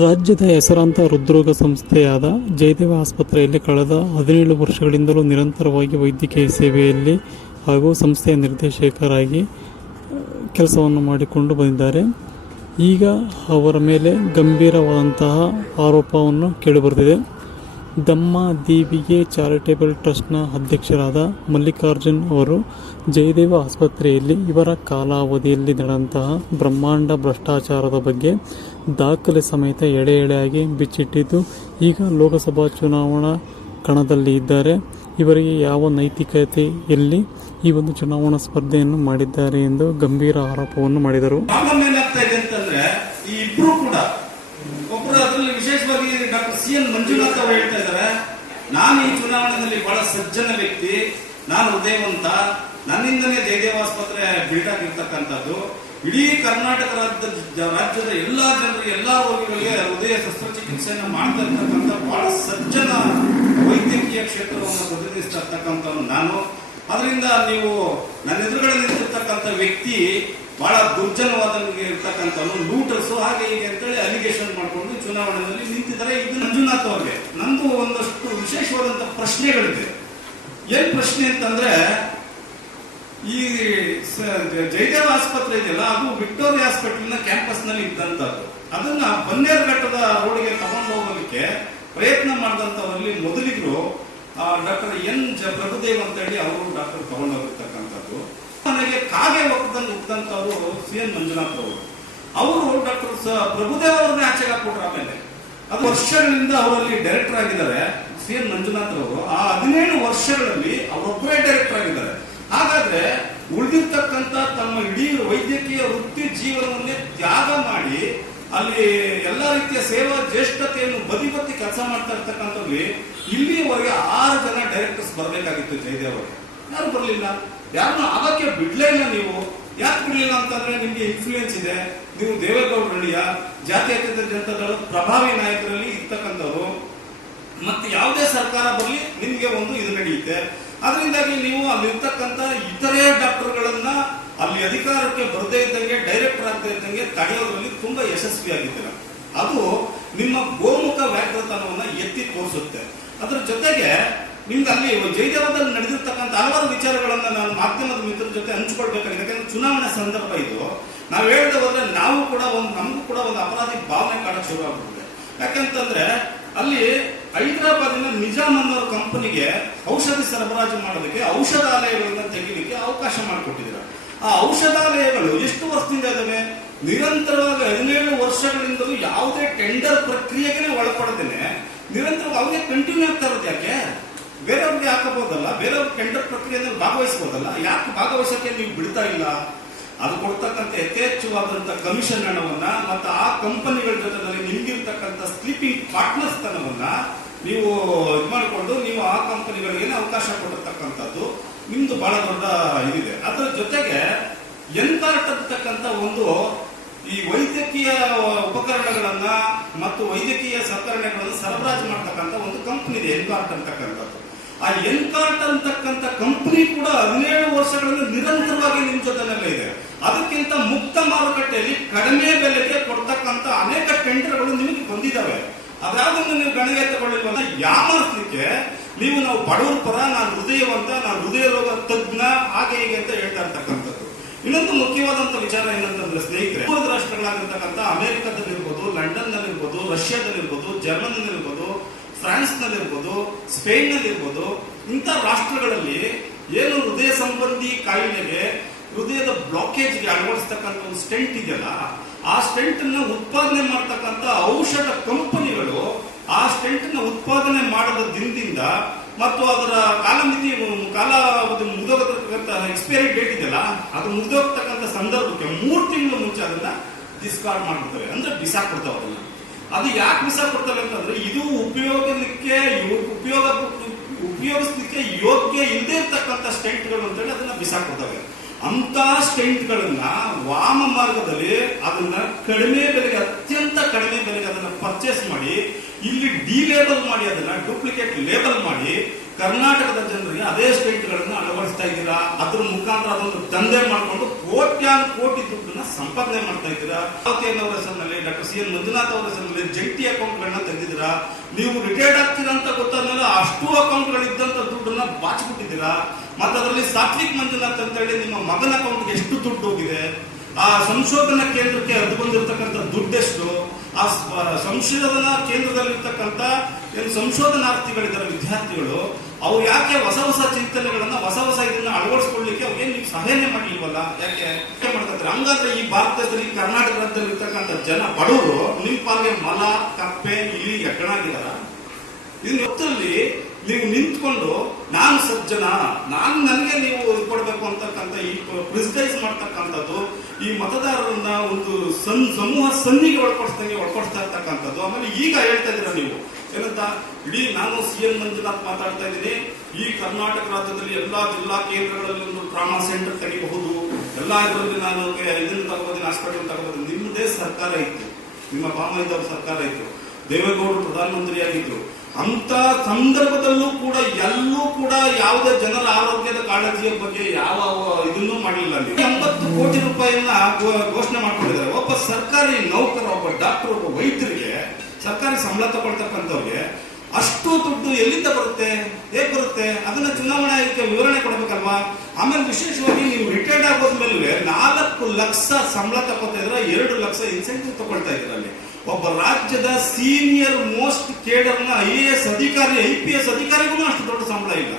ರಾಜ್ಯದ ಹೆಸರಾಂತ ಹೃದ್ರೋಗ ಸಂಸ್ಥೆಯಾದ ಜಯದೇವ ಆಸ್ಪತ್ರೆಯಲ್ಲಿ ಕಳೆದ ಹದಿನೇಳು ವರ್ಷಗಳಿಂದಲೂ ನಿರಂತರವಾಗಿ ವೈದ್ಯಕೀಯ ಸೇವೆಯಲ್ಲಿ ಹಾಗೂ ಸಂಸ್ಥೆಯ ನಿರ್ದೇಶಕರಾಗಿ ಕೆಲಸವನ್ನು ಮಾಡಿಕೊಂಡು ಬಂದಿದ್ದಾರೆ. ಈಗ ಅವರ ಮೇಲೆ ಗಂಭೀರವಾದಂತಹ ಆರೋಪವನ್ನು ಕೇಳಿಬರುತ್ತಿದೆ. ದಮ್ಮ ದೇವಿಗೆ ಚಾರಿಟೇಬಲ್ ಟ್ರಸ್ಟ್ನ ಅಧ್ಯಕ್ಷರಾದ ಮಲ್ಲಿಕಾರ್ಜುನ್ ಅವರು ಜಯದೇವ ಆಸ್ಪತ್ರೆಯಲ್ಲಿ ಇವರ ಕಾಲಾವಧಿಯಲ್ಲಿ ನಡೆದಂತಹ ಬ್ರಹ್ಮಾಂಡ ಭ್ರಷ್ಟಾಚಾರದ ಬಗ್ಗೆ ದಾಖಲೆ ಸಮೇತ ಎಳೆ ಎಳೆಯಾಗಿ ಬಿಚ್ಚಿಟ್ಟಿದ್ದು, ಈಗ ಲೋಕಸಭಾ ಚುನಾವಣಾ ಕಣದಲ್ಲಿ ಇದ್ದಾರೆ. ಇವರಿಗೆ ಯಾವ ನೈತಿಕತೆ ಇಲ್ಲಿ? ಈ ಒಂದು ಚುನಾವಣಾ ಸ್ಪರ್ಧೆಯನ್ನು ಮಾಡಿದ್ದಾರೆ ಎಂದು ಗಂಭೀರ ಆರೋಪವನ್ನು ಮಾಡಿದರು. ಒಬ್ರು ಅದರಲ್ಲಿ ವಿಶೇಷವಾಗಿ ಡಾಕ್ಟರ್ ಸಿ ಎನ್ ಮಂಜುನಾಥ್ ಅವರು ಹೇಳ್ತಾ ಇದ್ದಾರೆ, ನಾನು ಈ ಚುನಾವಣೆಯಲ್ಲಿ ಬಹಳ ಸಜ್ಜನ ವ್ಯಕ್ತಿ, ನಾನು ಹೃದಯವಂತ ನನ್ನಿಂದನೇ ಜಯದೇವ ಆಸ್ಪತ್ರೆ ಬಿಲ್ಡ್ ಆಗಿರ್ತಕ್ಕಂಥದ್ದು. ಇಡೀ ಕರ್ನಾಟಕ ರಾಜ್ಯದ ರಾಜ್ಯದ ಎಲ್ಲಾ ಜನರಿಗೆ ಎಲ್ಲಾ ರೋಗಿಗಳಿಗೆ ಹೃದಯ ಶಸ್ತ್ರಚಿಕಿತ್ಸೆಯನ್ನು ಮಾಡ್ತಾ ಇರ್ತಕ್ಕಂಥ ಬಹಳ ಸಜ್ಜನ ವೈದ್ಯಕೀಯ ಕ್ಷೇತ್ರವನ್ನು ಪ್ರತಿನಿಧಿಸ್ತಾ ಇರ್ತಕ್ಕಂಥವ್ನು ನಾನು. ಅದರಿಂದ ನೀವು ನನ್ನ ಎದುರುಗಡೆ ನಿಂತಿರ್ತಕ್ಕಂಥ ವ್ಯಕ್ತಿ ಬಹಳ ದುರ್ಜನವಾದ ಇರ್ತಕ್ಕಂಥ ಲೂಟರ್ಸ್ ಹಾಗೆ ಹೀಗೆ ಅಂತೇಳಿ ಅಲಿಗೇಷನ್ ಮಾಡಿಕೊಂಡು ಚುನಾವಣೆಯಲ್ಲಿ ನಿಂತಿದ್ದಾರೆ. ಇದು ಮಂಜುನಾಥ್ ಅವ್ರಿಗೆ. ನಂದು ಒಂದಷ್ಟು ವಿಶೇಷವಾದಂತ ಪ್ರಶ್ನೆಗಳಿದೆ. ಏನ್ ಪ್ರಶ್ನೆ ಅಂತಂದ್ರೆ, ಈ ಜಯದೇವ ಆಸ್ಪತ್ರೆ ಇದೆಯಲ್ಲ, ಅದು ವಿಕ್ಟೋರಿಯಾ ಹಾಸ್ಪಿಟಲ್ ಕ್ಯಾಂಪಸ್ನಲ್ಲಿ ಇದ್ದಂಥದ್ದು. ಅದನ್ನ ಬನ್ನೇರುಘಟ್ಟದ ರೋಡ್ಗೆ ತಗೊಂಡು ಹೋಗೋದಕ್ಕೆ ಪ್ರಯತ್ನ ಮಾಡಿದಂತವರಲ್ಲಿ ಮೊದಲಿಗರು ಡಾಕ್ಟರ್ ಎನ್ ಪ್ರಭುದೇವ್ ಅಂತ ಹೇಳಿ ಅವರು ಡಾಕ್ಟರ್ ತಗೊಂಡೋಗಿರ್ತಕ್ಕಂಥದ್ದು. ನನಗೆ ಕಾಗೆ ಒಕ್ಕದಂಗೆ ಹುಟ್ಟಿದಂಥವ್ರು ಸಿ ಎನ್ ಮಂಜುನಾಥ್ ಅವರು. ಅವರು ಡಾಕ್ಟರ್ ಪ್ರಭುದೇವ್ ಅವ್ರನ್ನೇ ಆಚೆಗೆ ಹಾಕೊಟ್ರು ಆಮೇಲೆ. ಅದು ವರ್ಷಗಳಿಂದ ಅವರಲ್ಲಿ ಡೈರೆಕ್ಟರ್ ಆಗಿದ್ದಾರೆ ಸಿ ಎನ್ ಮಂಜುನಾಥ್ ಅವರು. ಆ ಹದಿನೇಳು ವರ್ಷಗಳಲ್ಲಿ ಅವರೊಬ್ಬರೇ ಡೈರೆಕ್ಟರ್ ಆಗಿದ್ದಾರೆ. ಹಾಗಾದ್ರೆ ಉಳಿದಿರ್ತಕ್ಕಂಥ ತಮ್ಮ ಇಡೀ ವೈದ್ಯಕೀಯ ವೃತ್ತಿ ಜೀವನವನ್ನೇ ತ್ಯಾಗ ಮಾಡಿ ಅಲ್ಲಿ ಎಲ್ಲ ರೀತಿಯ ಸೇವಾ ಜ್ಯೇಷ್ಠತೆಯನ್ನು ಬದಿಬತ್ತಿ ಕೆಲಸ ಮಾಡ್ತಾ ಇರ್ತಕ್ಕಂಥವ್ರಿಗೆ ಇಲ್ಲಿಯವರೆಗೆ ಆರು ಜನ ಡೈರೆಕ್ಟರ್ಸ್ ಬರಬೇಕಾಗಿತ್ತು ಜಯದೇವ್ ಅವರು ಯಾರು ಬರಲಿಲ್ಲ. ಯಾರನ್ನ ಆಗಕ್ಕೆ ಬಿಡ್ಲೇ ಇಲ್ಲ ನೀವು. ಯಾಕೆ ಬಿಡ್ಲಿಲ್ಲ ಅಂತಂದ್ರೆ ನಿಮ್ಗೆ ಇನ್ಫ್ಲೂಯೆನ್ಸ್ ಇದೆ. ನೀವು ದೇವೇಗೌಡರಳ್ಳಿಯ ಜಾತ್ಯತೀತ ಜನತಾದಳ ಪ್ರಭಾವಿ ನಾಯಕರಲ್ಲಿ ಇರ್ತಕ್ಕಂಥವ್ರು. ಮತ್ತೆ ಯಾವುದೇ ಸರ್ಕಾರ ಬರಲಿ ನಿಮ್ಗೆ ಒಂದು ಇದು ನಡೆಯುತ್ತೆ. ಅದರಿಂದಾಗಿ ನೀವು ಅಲ್ಲಿರ್ತಕ್ಕಂಥ ಇತರೆ ಡಾಕ್ಟರ್ಗಳನ್ನ ಅಲ್ಲಿ ಅಧಿಕಾರಕ್ಕೆ ಬರದೇ ಇದ್ದಂಗೆ ಡೈರೆಕ್ಟರ್ ಆಗದೇ ಇದ್ದಂಗೆ ತಡೆಯೋದ್ರಲ್ಲಿ ತುಂಬಾ ಯಶಸ್ವಿಯಾಗಿದ್ದೀರ. ಅದು ನಿಮ್ಮ ಗೋಮುಖ ವ್ಯಾಕೃತನವನ್ನ ಎತ್ತಿ ತೋರಿಸುತ್ತೆ. ಅದರ ಜೊತೆಗೆ ನಿಮ್ಗೆ ಅಲ್ಲಿ ಜಯದೇವದಲ್ಲಿ ನಡೆದಿರ್ತಕ್ಕಂಥ ಹಲವಾರು ವಿಚಾರಗಳನ್ನು ನಾನು ಮಾಧ್ಯಮದ ಮಿತ್ರರ ಜೊತೆ ಹಂಚ್ಕೊಳ್ಬೇಕಾಗಿದೆ. ಯಾಕಂದ್ರೆ ಚುನಾವಣೆ ಸಂದರ್ಭ ಇದು. ನಾವು ಹೇಳದೆ ಹೋದ್ರೆ ನಾವು ಕೂಡ ಒಂದು, ನಮಗೂ ಕೂಡ ಒಂದು ಅಪರಾಧಿ ಭಾವನೆ ಕಾಡಕ್ ಶುರು ಆಗ್ಬಿಟ್ಟಿದೆ. ಯಾಕಂತಂದ್ರೆ ಅಲ್ಲಿ ಹೈದರಾಬಾದಿನ ನಿಜಾಮ್ ಅನ್ನೋ ಕಂಪನಿಗೆ ಔಷಧಿ ಸರಬರಾಜು ಮಾಡೋದಕ್ಕೆ ಔಷಧಾಲಯಗಳನ್ನ ತೆಗಿಲಿಕ್ಕೆ ಅವಕಾಶ ಮಾಡಿಕೊಟ್ಟಿದ್ದಾರೆ. ಆ ಔಷಧಾಲಯಗಳು ಎಷ್ಟು ವರ್ಷದಿಂದ ಇದಾವೆ? ನಿರಂತರವಾಗಿ ಹದಿನೇಳು ವರ್ಷಗಳಿಂದಲೂ ಯಾವುದೇ ಟೆಂಡರ್ ಪ್ರಕ್ರಿಯೆಗೆ ಒಳಪಡದೇನೆ. ನಿರಂತರವಾಗಿ ಅವರಿಗೆ ಕಂಟಿನ್ಯೂ ಆಗ್ತಾ ಇರೋದು ಯಾಕೆ? ಬೇರೆಯವ್ರಿಗೆ ಹಾಕಬಹುದಲ್ಲ? ಬೇರೆಯವ್ರ ಟೆಂಡರ್ ಪ್ರಕ್ರಿಯೆಯಲ್ಲಿ ಭಾಗವಹಿಸಬಹುದಲ್ಲ? ಯಾಕೆ ಭಾಗವಹಿಸಕ್ಕೆ ನೀವು ಬಿಡ್ತಾ ಇಲ್ಲ? ಅದು ಕೊಡ್ತಕ್ಕಂಥ ಯಥೇಚ್ಛವಾದಂತ ಕಮಿಷನ್ ಹಣವನ್ನ ಮತ್ತು ಆ ಕಂಪನಿಗಳ ಜೊತೆನಲ್ಲಿ ನಿಮ್ಗಿರ್ತಕ್ಕಂಥ ಸ್ಲೀಪಿಂಗ್ ಪಾರ್ಟ್ನರ್ಸ್ ತನವನ್ನ ನೀವು ಇದು ಮಾಡಿಕೊಂಡು ನೀವು ಆ ಕಂಪನಿಗಳಿಗೆ ಅವಕಾಶ ಕೊಡತಕ್ಕಂಥದ್ದು ನಿಮ್ದು ಬಹಳ ದೊಡ್ಡ ಇದಿದೆ. ಅದರ ಜೊತೆಗೆ ಎಂತಕ್ಕಂಥ ಒಂದು ಈ ವೈದ್ಯಕೀಯ ಉಪಕರಣಗಳನ್ನ ಮತ್ತು ವೈದ್ಯಕೀಯ ಸಲಕರಣೆಗಳನ್ನು ಸರಬರಾಜು ಮಾಡ್ತಕ್ಕಂಥ ಒಂದು ಕಂಪನಿ ಇದೆ ಎನ್ಕಾರ್ಟ್ ಅಂತಕ್ಕಂಥದ್ದು. ಆ ಎನ್ಕಾರ್ಟ್ ಅಂತಕ್ಕಂಥ ಕಂಪನಿ ಕೂಡ ಹದಿನೇಳು ವರ್ಷಗಳಿಂದ ನಿರಂತರವಾಗಿ ನಿಮ್ಮ ಜೊತೆನಲ್ಲೇ ಇದೆ. ಅದಕ್ಕಿಂತ ಮುಕ್ತ ಮಾರುಕಟ್ಟೆಯಲ್ಲಿ ಕಡಿಮೆ ಬೆಲೆಗೆ ಕೊಡ್ತಕ್ಕಂಥ ಅನೇಕ ಟೆಂಡರ್ಗಳು ನಿಮಗೆ ಬಂದಿದ್ದಾವೆ. ಅದ್ಯಾವುದನ್ನು ನೀವು ಗಣನೆಗೆ ತಗೊಳ್ಳಿಲ್ವಲ್ಲ ಯಾಮಾರಿಸ್ಲಿಕ್ಕೆ ನೀವು ನಾವು ಬಡವರ ಪರ ನಾನು ಹೃದಯವಂತ, ನಾನು ಹೃದಯ ರೋಗ ತಜ್ಞ, ಹಾಗೆ ಹೀಗೆ ಅಂತ ಹೇಳ್ತಾ ಇರ್ತಕ್ಕಂಥದ್ದು. ಇನ್ನೊಂದು ಮುಖ್ಯವಾದಂತ ವಿಚಾರ ಏನಂತಂದ್ರೆ ಸ್ನೇಹಿತರೆ ರಾಷ್ಟ್ರಗಳಾಗಿರ್ತಕ್ಕಂಥ ಅಮೆರಿಕದಲ್ಲಿರ್ಬೋದು ಲಂಡನ್ ನಲ್ಲಿರ್ಬೋದು ರಷ್ಯಾದಲ್ಲಿರ್ಬೋದು ಜರ್ಮನ್ ನಲ್ಲಿರ್ಬೋದು ಫ್ರಾನ್ಸ್ ನಲ್ಲಿರ್ಬೋದು ಸ್ಪೇನ್ ನಲ್ಲಿರ್ಬೋದು ಇಂಥ ರಾಷ್ಟ್ರಗಳಲ್ಲಿ ಏನು ಹೃದಯ ಸಂಬಂಧಿ ಕಾಯಿಲೆಗೆ, ಹೃದಯದ ಬ್ಲಾಕೇಜ್ಗೆ ಅಳವಡಿಸ್ತಕ್ಕಂಥ ಒಂದು ಸ್ಟೆಂಟ್ ಇದೆಯಲ್ಲ, ಆ ಸ್ಟೆಂಟ್ನ ಉತ್ಪಾದನೆ ಮಾಡ್ತಕ್ಕಂಥ ಔಷಧ ಕಂಪನಿಗಳು ಆ ಸ್ಟೆಂಟ್ನ ಉತ್ಪಾದನೆ ಮಾಡದ ದಿನದಿಂದ ಮತ್ತು ಅದರ ಕಾಲಮಿತಿ ಕಾಲ ಮುಗಿದೋಗತಕ್ಕಂಥ ಎಕ್ಸ್ಪೈರಿ ಡೇಟ್ ಇದೆಯಲ್ಲ, ಅದು ಮುಗಿದೋಗ್ತಕ್ಕಂಥ ಸಂದರ್ಭಕ್ಕೆ ಮೂರು ತಿಂಗಳು ಮುಂಚೆ ಅದನ್ನ ಡಿಸ್ಕಾರ್ಡ್ ಮಾಡ್ಬಿಡ್ತವೆ. ಅಂದ್ರೆ ಬಿಸಾಕ್ಬಿಡ್ತಾವೆ ಅದನ್ನ. ಅದು ಯಾಕೆ ಬಿಸಾಕ್ಬಿಡ್ತವೆ ಅಂತಂದ್ರೆ ಇದು ಉಪಯೋಗ ಉಪಯೋಗಿಸ್ಲಿಕ್ಕೆ ಯೋಗ್ಯ ಇಲ್ಲದೆ ಇರ್ತಕ್ಕಂಥ ಸ್ಟೆಂಟ್ಗಳು ಅಂತೇಳಿ ಅದನ್ನ ಬಿಸಾಕೊಡ್ತವೆ ಅಂತ ಸ್ಟೆಂಟ್ಗಳನ್ನ ವಾಮ ಮಾರ್ಗದಲ್ಲಿ ಅದನ್ನ ಕಡಿಮೆ ಬೆಲೆಗೆ, ಅತ್ಯಂತ ಕಡಿಮೆ ಬೆಲೆಗೆ ಅದನ್ನ ಪರ್ಚೇಸ್ ಮಾಡಿ, ಇಲ್ಲಿ ಡಿಲೇಬಲ್ ಮಾಡಿ ಅದನ್ನ ಡೂಪ್ಲಿಕೇಟ್ ಲೇಬಲ್ ಮಾಡಿ ಕರ್ನಾಟಕದ ಜನರಿಗೆ ಅದೇ ಸ್ಟೇಟ್ಗಳನ್ನು ಅಳವಡಿಸ್ತಾ ಇದ್ದೀರಾ? ಅದ್ರ ಮುಖಾಂತರ ಅದೊಂದು ದಂಧೆ ಮಾಡಿಕೊಂಡು ಕೋಟ್ಯಾನ್ ಕೋಟಿ ದುಡ್ಡನ್ನ ಸಂಪಾದನೆ ಮಾಡ್ತಾ ಇದ್ದೀರಾ? ಅವರ ಹೆಸರಿನಲ್ಲಿ, ಡಾಕ್ಟರ್ ಸಿ ಎನ್ ಮಂಜುನಾಥ್ ಅವರ ಹೆಸರಿನಲ್ಲಿ ಜಂಟಿ ಅಕೌಂಟ್ಗಳನ್ನ ತೆಗೆದಿದ್ದೀರಾ? ನೀವು ರಿಟೈರ್ಡ್ ಆಗ್ತೀರಾ ಅಂತ ಗೊತ್ತಾದ್ಮೇಲೆ ಅಷ್ಟು ಅಕೌಂಟ್ಗಳಿದ್ದಂತ ದುಡ್ಡನ್ನ ಬಾಚಿಬಿಟ್ಟಿದ್ದೀರಾ? ಮತ್ತೆ ಅದರಲ್ಲಿ ಸಾತ್ವಿಕ್ ಮಂಜುನಾಥ್ ಅಂತ ಹೇಳಿ ನಿಮ್ಮ ಮಗನ ಅಕೌಂಟ್ಗೆ ಎಷ್ಟು ದುಡ್ಡು ಹೋಗಿದೆ? ಆ ಸಂಶೋಧನಾ ಕೇಂದ್ರಕ್ಕೆ ಅದು ಬಂದಿರತಕ್ಕಂಥ ದುಡ್ಡೆಷ್ಟು? ಆ ಸಂಶೋಧನಾ ಕೇಂದ್ರದಲ್ಲಿರ್ತಕ್ಕಂಥ ಏನು ಸಂಶೋಧನಾರ್ಥಿಗಳಿದ್ದಾರೆ ವಿದ್ಯಾರ್ಥಿಗಳು, ಅವ್ರು ಯಾಕೆ ಹೊಸ ಹೊಸ ಚಿಂತನೆಗಳನ್ನ, ಹೊಸ ಹೊಸ ಇದನ್ನ ಅಳವಡಿಸ್ಕೊಳ್ಳಿಕ್ಕೆ ಅವ್ರಿಗೆ ನೀವು ಸಹಾಯನೇ ಮಾಡಿಲ್ವಲ್ಲ ಯಾಕೆ? ಮಾಡ್ತಾರೆ ಹಂಗಾದ್ರೆ ಈ ಭಾರತದಲ್ಲಿ ಕರ್ನಾಟಕ ರಾಜ್ಯದಲ್ಲಿ ಇರ್ತಕ್ಕಂಥ ಜನ ಬಡವರು ನಿಮ್ಮ ಪಾಲ್ಗೆ ಮಲ, ಕಪ್ಪೆ ಇಲಿ ಎಕ್ಕಣಾಗಿದಾರ ಇದನ್ನ ಹೊತ್ತಲ್ಲಿ ನೀವು ನಿಂತ್ಕೊಂಡು, ನಾನು ಸಜ್ಜನ, ನಾನು ನನಗೆ ನೀವು ಕೊಡಬೇಕು ಅಂತಕ್ಕಂಥ ಈ ಪ್ರಿಸ್ಟೈಸ್ ಮಾಡ್ತಕ್ಕಂಥದ್ದು, ಈ ಮತದಾರರನ್ನ ಒಂದು ಸನ್, ಸಮೂಹ ಸನ್ನಿಗೆ ಒಳಪಡಿಸ್ದಂಗೆ ಒಳಪಡಿಸ್ತಾ ಇರ್ತಕ್ಕಂಥದ್ದು. ಆಮೇಲೆ ಈಗ ಹೇಳ್ತಾ ಇದ್ದೀರಾ ನೀವು? ಏನಂತ? ಇಡೀ ನಾನು ಸಿ ಎನ್ ಮಂಜುನಾಥ್ ಮಾತಾಡ್ತಾ ಇದ್ದೀನಿ. ಈ ಕರ್ನಾಟಕ ರಾಜ್ಯದಲ್ಲಿ ಎಲ್ಲಾ ಜಿಲ್ಲಾ ಕೇಂದ್ರಗಳಲ್ಲಿ ಒಂದು ಟ್ರಾಮಾ ಸೆಂಟರ್ ತೆಗಿಬಹುದು. ಎಲ್ಲಾ ಇದರಲ್ಲಿ ನಾನು ಇದನ್ನು ತಗೋಬೋದಿನ, ಹಾಸ್ಪಿಟಲ್ ತಗೋಬೋದು ನಿಮ್ಮದೇ ಸರ್ಕಾರ ಇತ್ತು. ನಿಮ್ಮ ಬಾಮೈದವ್ರ ಸರ್ಕಾರ ಇತ್ತು. ದೇವೇಗೌಡರು ಪ್ರಧಾನಮಂತ್ರಿಯಾಗಿದ್ರು. ಅಂತ ಸಂದರ್ಭದಲ್ಲೂ ಕೂಡ, ಎಲ್ಲೂ ಕೂಡ ಯಾವುದೇ ಜನರ ಆರೋಗ್ಯದ ಕಾಳಜಿಯ ಬಗ್ಗೆ ಯಾವ ಇದನ್ನೂ ಮಾಡಲಿಲ್ಲ ಅಲ್ಲಿ ಎಂಬತ್ತು ಕೋಟಿ ರೂಪಾಯಿಯನ್ನ ಘೋಷಣೆ ಮಾಡಿಕೊಂಡಿದ್ದಾರೆ. ಒಬ್ಬ ಸರ್ಕಾರಿ ನೌಕರ, ಒಬ್ಬ ಡಾಕ್ಟರ್, ಒಬ್ಬ ವೈದ್ಯರಿಗೆ ಸರ್ಕಾರಿ ಸಂಬಳ ತಗೊಳ್ತಕ್ಕಂಥವ್ರಿಗೆ ಅಷ್ಟು ದುಡ್ಡು ಎಲ್ಲಿಂದ ಬರುತ್ತೆ? ಹೇಗೆ ಬರುತ್ತೆ? ಅದನ್ನ ಚುನಾವಣಾ ಆಯೋಗಕ್ಕೆ ವಿವರಣೆ ಕೊಡಬೇಕಲ್ವಾ? ಆಮೇಲೆ ವಿಶೇಷವಾಗಿ ನೀವು ರಿಟೈರ್ಡ್ ಆಗೋದ್ಮೇಲೆ ನಾಲ್ಕು ಲಕ್ಷ ಸಂಬಳ ತಗೋತಾ ಇದ್ರೆ ಎರಡು ಲಕ್ಷ ಇನ್ಸೆಂಟಿವ್ ತಗೊಳ್ತಾ ಅಲ್ಲಿ ಒಬ್ಬ ರಾಜ್ಯದ ಸೀನಿಯರ್ ಮೋಸ್ಟ್ ಕೇಡರ್ನ ಐ ಎ ಎಸ್ ಅಧಿಕಾರಿ ಐ ಪಿ ಎಸ್ ಅಧಿಕಾರಿಗೂ ಅಷ್ಟು ದೊಡ್ಡ ಸಂಬಳ ಇಲ್ಲ.